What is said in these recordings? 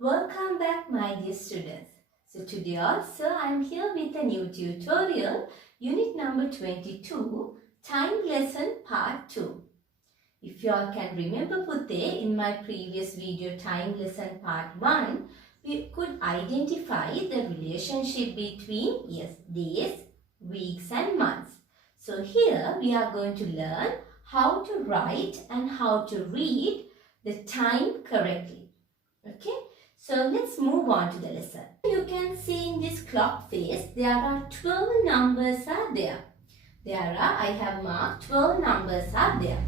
Welcome back, my dear students. So today also I am here with a new tutorial, unit number 22, time lesson part 2. If you all can remember Putte, in my previous video time lesson part 1, we could identify the relationship between days, weeks and months. So here we are going to learn how to write and how to read the time correctly. Okay? So let's move on to the lesson. You can see in this clock face, there are 12 numbers are there. I have marked 12 numbers are there.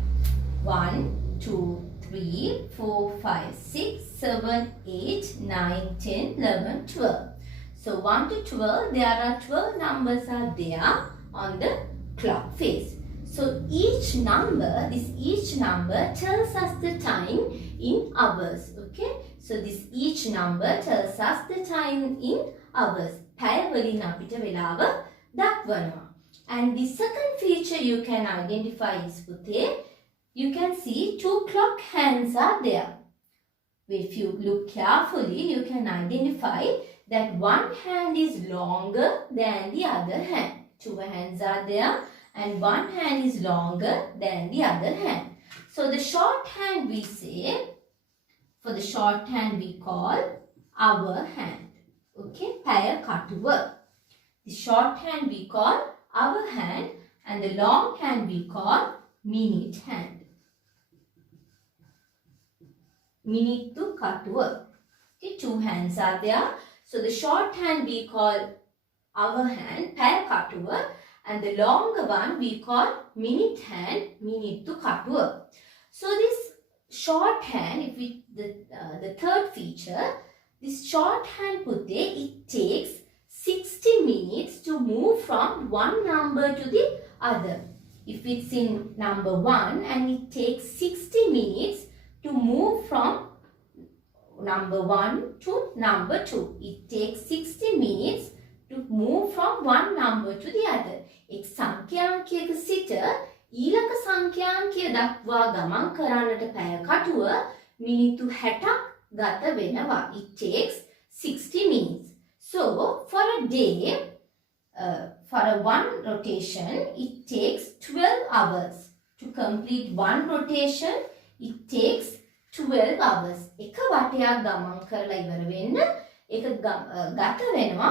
1, 2, 3, 4, 5, 6, 7, 8, 9, 10, 11, 12. So 1 to 12, there are 12 numbers are there on the clock face. So each number tells us the time in hours. Okay? So this each number tells us the time in hours. පැය වලින් අපිට වෙලාව දක්වනවා. And the second feature you can identify is පුතේ, you can see 2 clock hands are there. If you look carefully, you can identify that one hand is longer than the other hand. 2 hands are there and one hand is longer than the other hand. So the short hand we say, for the short hand we call our hand. Okay, පැය කටුව. The short hand we call our hand and the long hand we call minute hand. මිනිත්තු කටුව. Okay, 2 hands are there. So the short hand we call our hand, පැය කටුව, and the longer one we call minute hand, මිනිත්තු කටුව. So this shorthand, if we the third feature, this shorthand Putte, it takes 60 minutes to move from one number to the other. If it's in number 1 and it takes 60 minutes to move from number 1 to number 2. It takes 60 minutes to move from one number to the other. එක් සංඛ්‍යාංකයක සිට ඊළඟ සංඛ්‍යාංකය දක්වා ගමන් කරන්නට පැය කටුව මිනිත්තු 60ක් ගත වෙනවා. It takes 60 minutes. So for a day, for a one rotation, it takes 12 hours. To complete one rotation, it takes 12 hours. එක වටයක් ගමන් කරලා ඉවර වෙන්න ඒක ගත වෙනවා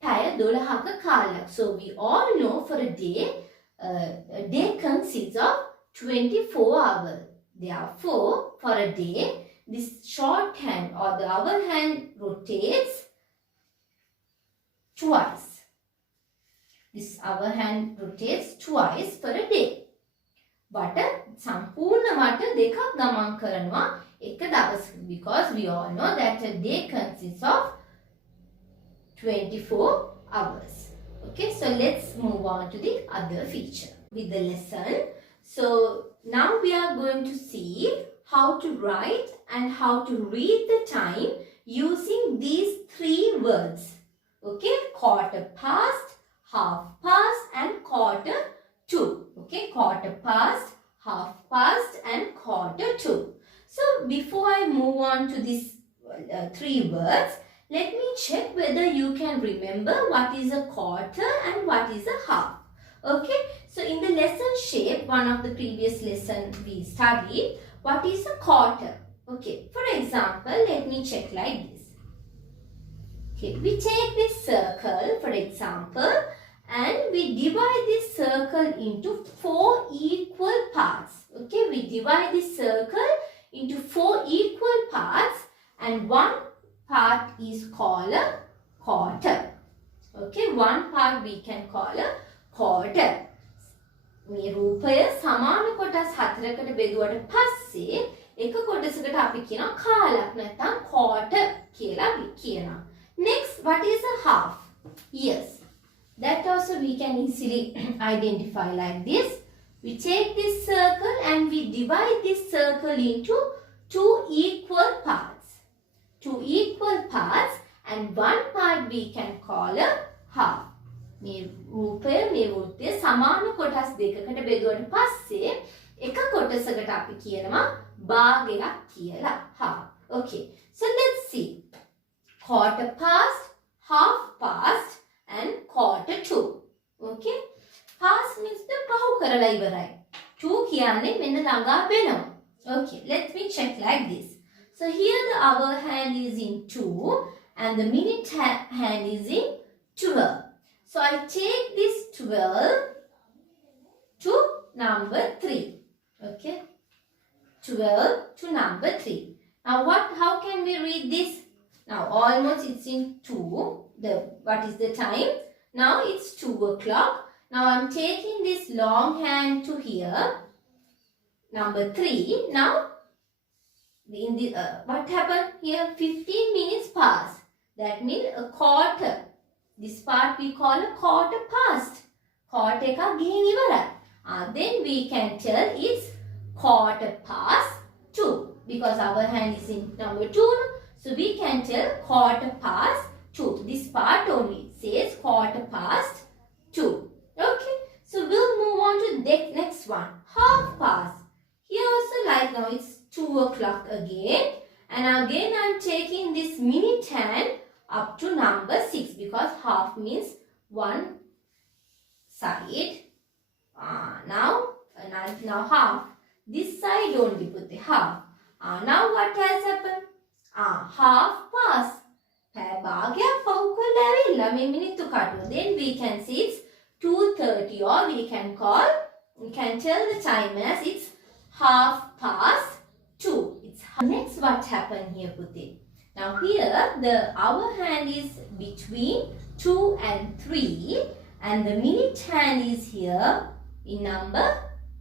පැය 12ක කාලයක්. So we all know for a day consists of 24 hours. Therefore, for a day, this short hand or the hour hand rotates twice. This hour hand rotates twice for a day. But සම්පූර්ණ වට දෙකක් ගමන් කරනවා එක දවසක, because we all know that a day consists of 24 hours. Okay, so let's move on to the other feature with the lesson. So now we are going to see how to write and how to read the time using these 3 words. Okay, quarter past, half past and quarter to. Okay, quarter past, half past and quarter to. So before I move on to these 3 words, let me check whether you can remember what is a quarter and what is a half. Okay, so in the lesson shape, one of the previous lesson we studied, what is a quarter? Okay, for example, let me check like this. Okay, we take this circle, for example, and we divide this circle into 4 equal parts. Okay, we divide this circle into 4 equal parts and one part is called a quarter. Okay, one part we can call a quarter. මේ රූපය සමාන කොටස් 4කට බෙදුවට පස්සේ එක කොටසකට අපි කියනවා කාලක් නැත්නම් quarter කියලා කියනවා. Next, what is a half? Yes, that also we can easily identify like this. We take this circle and we divide this circle into 2 equal parts. 2 equal parts and one part we can call a half. මේ රූපය මේ වෘත්තය සමාන කොටස් දෙකකට බෙදුවට පස්සේ එක කොටසකට අපි කියනවා භාගයක් කියලා. half. Okay, so let's see. quarter past, half past and quarter to. Okay? Past means the pahu karala iwarai. To kiyanne menna ළඟා වෙනවා. Okay, let me check like this. So here the hour hand is in 2 and the minute hand is in 12. So I take this 12 to number 3. Okay, 12 to number 3. Now how can we read this? Now almost it's in 2. What is the time? Now it's 2 o'clock. Now I'm taking this long hand to here. Number 3. Now in the what happened here? 15 minutes pass. That means a quarter. This part we call a quarter past. Quarter එක ගිහින් ඉවරයි. Then we can tell it's quarter past 2 because our hand is in number 2. So we can tell quarter past 2. This part only says quarter past 2. Okay. So we'll move on to the next one. Half past. Here also like now it's 2 o'clock again. And again I'm taking this minute hand up to number 6 because half means one side. Now half. This side only put the half. Now what has happened? Half past. Then we can see it's 2:30 or we can tell the time as it's half past 2. Next what happened here, Puti? Now here the hour hand is between 2 and 3 and the minute hand is here in number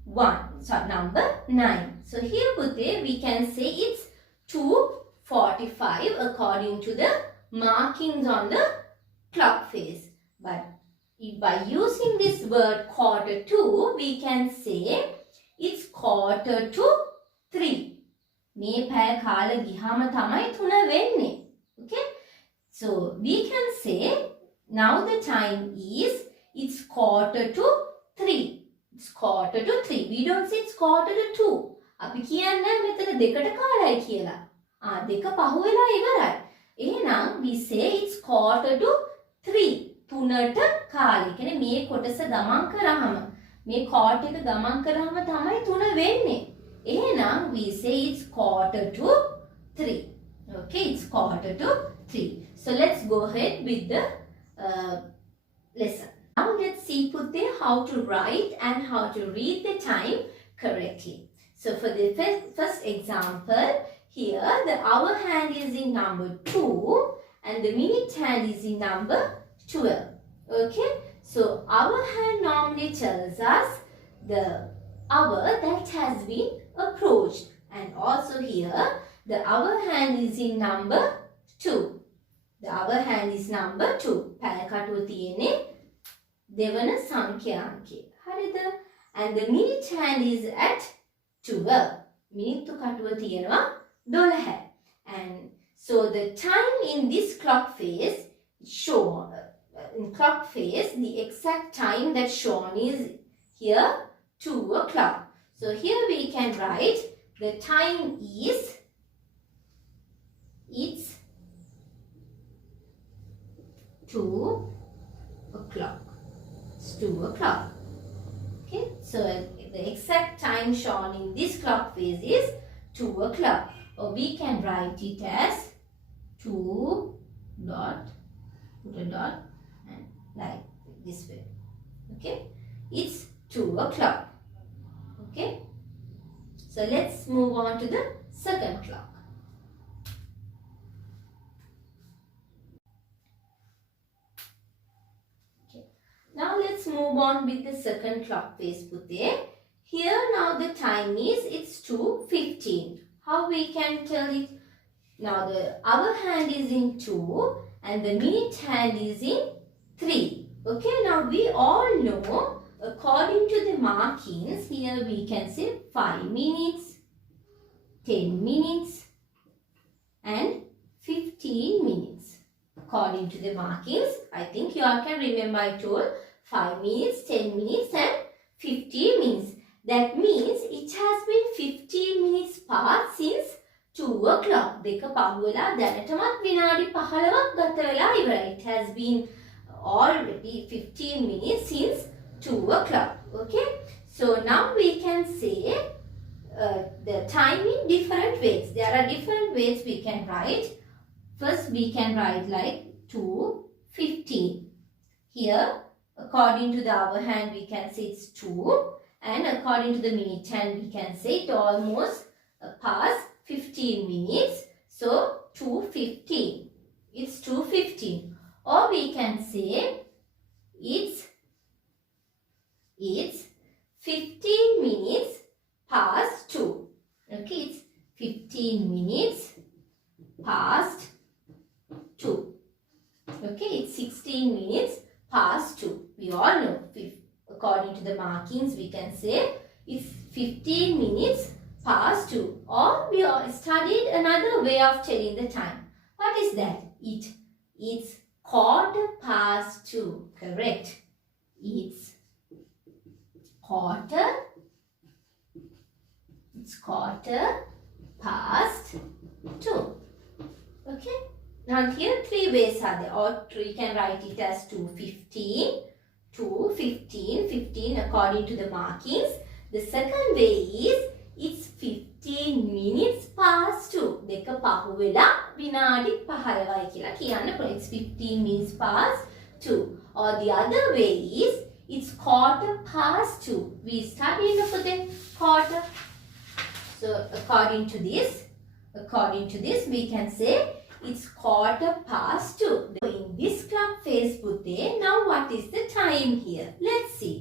1. So number 9. So here Puti we can say it's 2:45 according to the markings on the clock face. But by using this word quarter to, we can say it's quarter to 3. මේ පැය කාල ගියාම තමයි 3 වෙන්නේ. Okay? So we can say now the time is it's quarter to 3. It's quarter to 3. We don't say it's quarter to 2. අපි කියන්නේ මෙතන දෙකට කාලයි කියලා. දෙක පහු වෙලා ඉවරයි. එහෙනම් we say it's quarter to 3. 3ට කාලය. කියන්නේ මේ කොටස ගමන් කරාම මේ cot එක ගමන් කරාම තමයි 3 වෙන්නේ. එහෙනම් we say it's quarter to 3. Okay, it's quarter to 3. So let's go ahead with the lesson. Now let's see Putte how to write and how to read the time correctly. So for the first example, here the hour hand is in number 2 and the minute hand is in number 12. Okay, so hour hand normally tells us the hour that has been approached, and also here the hour hand is in number 2. The hour hand is number 2. පැය කටුව තියෙන්නේ දෙවන සංඛ්‍යාංකය. හරිද? And the minute hand is at 12. මිනිත්තු කටුව තියෙනවා 12. And so the time in this clock face in clock face the exact time that's shown is here 2 o'clock. So here we can write the time is it's 2 o'clock. It's 2 o'clock. Okay, so the exact time shown in this clock face is 2 o'clock. Or we can write it as 2 dot, put a dot and like this way. Okay, it's 2 o'clock. Okay, so let's move on to the second clock. Okay, now let's move on with the second clock face, Putte. Here now the time is it's 2:15. How we can tell it? Now the hour hand is in 2 and the minute hand is in 3. Okay, now we all know according to the markings, here we can say 5 minutes, 10 minutes and 15 minutes. According to the markings, I think you all can remember I told 5 minutes, 10 minutes and 15 minutes. That means it has been 15 minutes past since 2 o'clock. දෙක පහුවෙලා දැනටමත් විනාඩි 15ක් ගත වෙලා ඉවරයි. It has been already 15 minutes since 2 o'clock. Okay. So now we can say the time in different ways. There are different ways we can write. First we can write like 2:15. Here according to the hour hand we can say it's 2, and according to the minute hand we can say it almost past 15 minutes. So 2:15. It's 2:15. Or we can say it's 15 minutes past 2. Okay, it's 15 minutes past 2. Okay, it's 16 minutes past 2. We all know, according to the markings, we can say it's 15 minutes past 2. Or we all studied another way of telling the time. What is that? It's quarter past 2. Correct. It's quarter past 2. Okay. Now here 3 ways are there, or we can write it as 2:15, 15 according to the markings. The second way is it's 15 minutes past 2. දෙක පහුවෙලා විනාඩි 15යි කියලා කියන්න පුළුවන්. It's 15 minutes past 2. Or the other way is it's quarter past 2. We studied the quarter. So according to this we can say it's quarter past 2. In this clock face Pute, now what is the time here? Let's see.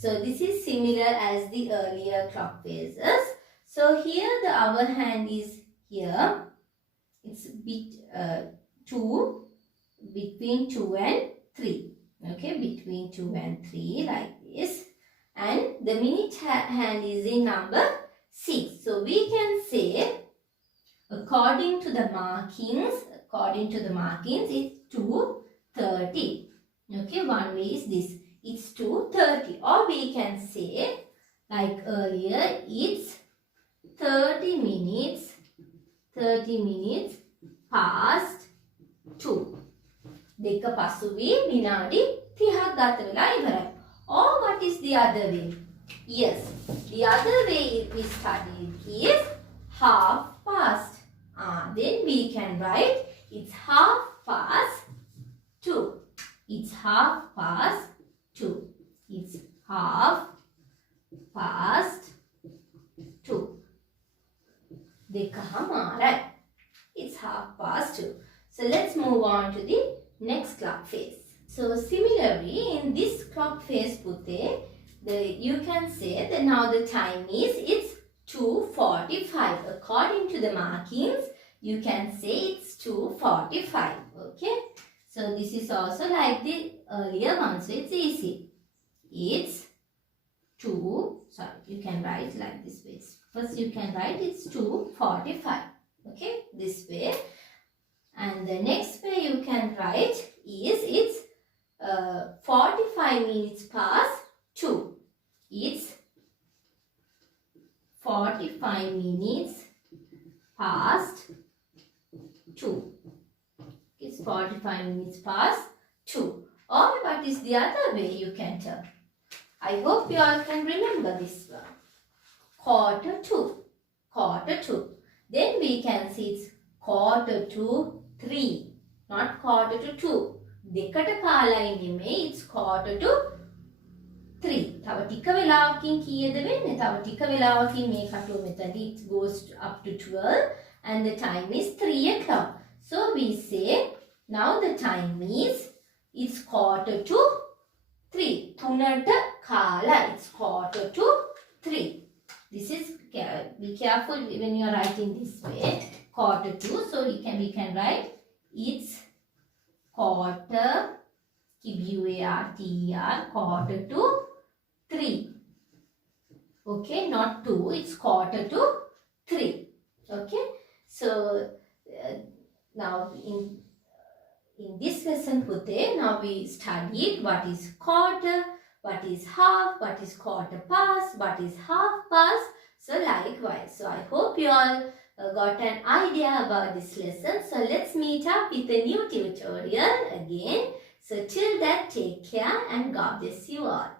So this is similar as the earlier clock faces. So here the hour hand is here. It's between 2 and 3. Okay, between 2 and 3 like this. And the minute hand is in number 6. So we can say according to the markings, it's 2:30. Okay, one way is this. It's 2:30. Or we can say, like earlier, it's 30 minutes past 2. දෙක පසුවී විනාඩි 30ක් ගත වෙලා ඉවරයි. Or what is the other way? Yes, the other way we studied is half past. Then we can write it's half past 2. It's half past 2. It's half past 2. දෙකමාරයි. It's half past 2. So let's move on to the next clock face. So similarly, in this clock face Pute, you can say that now the time is it's 2:45. According to the markings, you can say it's 2:45. Okay. So this is also like the earlier one. So it's easy. It's you can write like this way. First you can write it's 2:45. Okay. This way. And the next way you can write is it's 45 minutes past 2. It's 45 minutes past 2. It's 45 minutes past 2. Or what is the other way you can tell? I hope you all can remember this one. Quarter to. Then we can see it's quarter to 3. Not quarter to 2. දෙකට කාලයි නෙමෙයි, it's quarter to 3. තව ටික වෙලාවකින් කීයද වෙන්නේ? තව ටික වෙලාවකින් මේ කටුව මෙතන it goes up to 12 and the time is 3 o'clock. So we say now the time is it's quarter to 3. තුනට කාලා, it's quarter to 3. This is, be careful when you are writing this way, quarter to. So we can write it's quarter, quarter to 3. Okay, not 2, it's quarter to 3. Okay, so now in this lesson Pute, now we studied what is quarter, what is half, what is quarter past, what is half past. So likewise, so I hope you all got an idea about this lesson. So let's meet up with a new tutorial again. So till that, take care and God bless you all.